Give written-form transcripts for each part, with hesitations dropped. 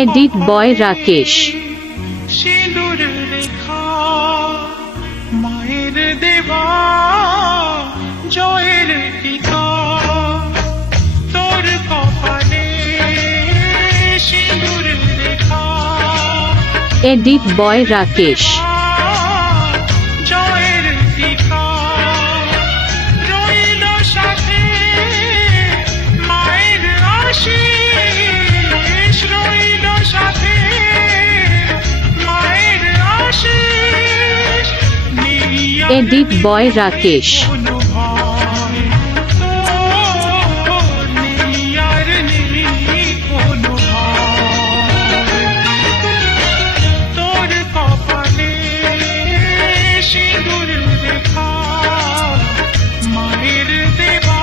Edit বয় রাকেশ। সিঁদুর রেখা মায়ের দেবা জয়ের টিকা তোর কপালে সিঁদুর রেখা এডিট বয় রাকেশ। জয়ের টিকা রইল সাথে মায়ের আশিস রইল সাথে মায়ের আশিস এডিট বয় রাকেশ। কোনো ভয় তোর নেই আর নেই কোনো ভয় তোর কপালে সিঁদুর রেখা মায়ের দেবা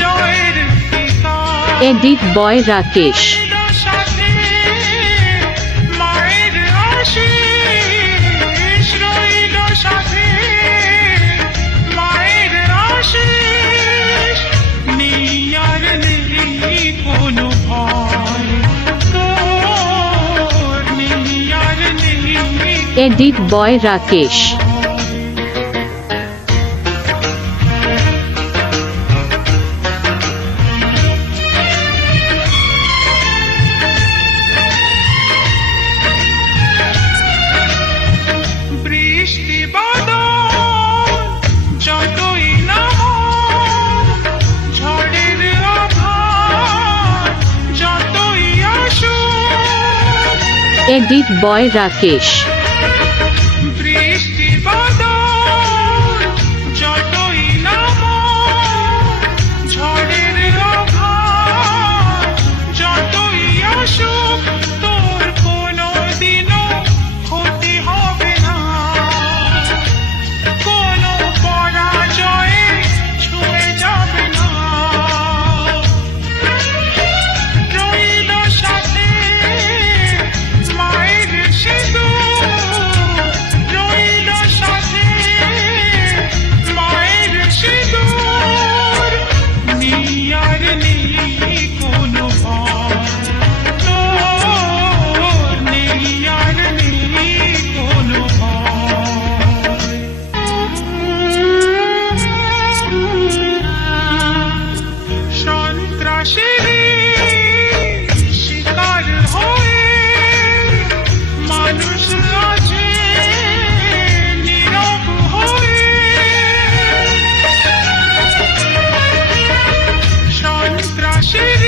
জয়ের টিকা এডিট বয় রাকেশ। রইল সাথে মায়ের আশিস রইল সাথে মায়ের আশিস নেই আর নেই কোনো ভয় তোর নেই আর নেই এডিট বয় রাকেশ। বৃষ্টি বাদল যতই না হোক, ঝড়ের আভার যতই আসুক, এডিট বয় রাকেশ। বৃষ্টি বাদল যতই না হোক, ঝড়ের আভার যতই আসুক, তোর কোনোদিনও ক্ষতি হবে না, কোনো পরাজয়ে ছুঁয়ে যাবে না। রইল সাথে মায়ের সিঁদুর, রইল সাথে মায়ের সিঁদুর, নেই আর নেই কোনো ভয় তোর নেই আর নেই কোনো ভয়। সন্ত্রাসীর শিকার হয়ে মানুষ আছে নীরব হয়ে, সন্ত্রাসীর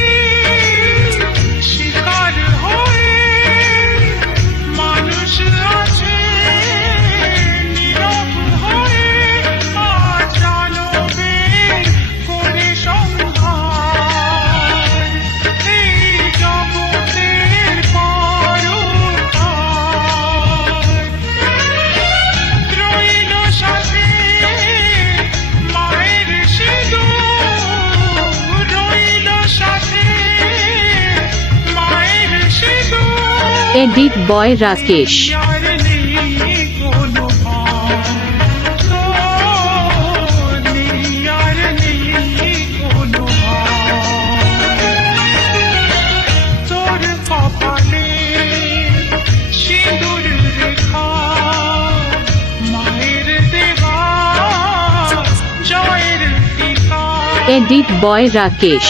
শিকার হয়ে মানুষ আছে নীরব হয়ে, আজ দানবের করে সংহার এই জগতের পরোপকার। রইল সাথে মায়ের সিঁদুর, রইল সাথে মায়ের সিঁদুর, এডিট বয় রাকেশ। আর নেই কোনো ভয় তোর নেই আর নেই কোনো ভয় তোর কপালে সিঁদুর রেখা মায়ের দেবা জয়ের টিকা এডিট বয় রাকেশ।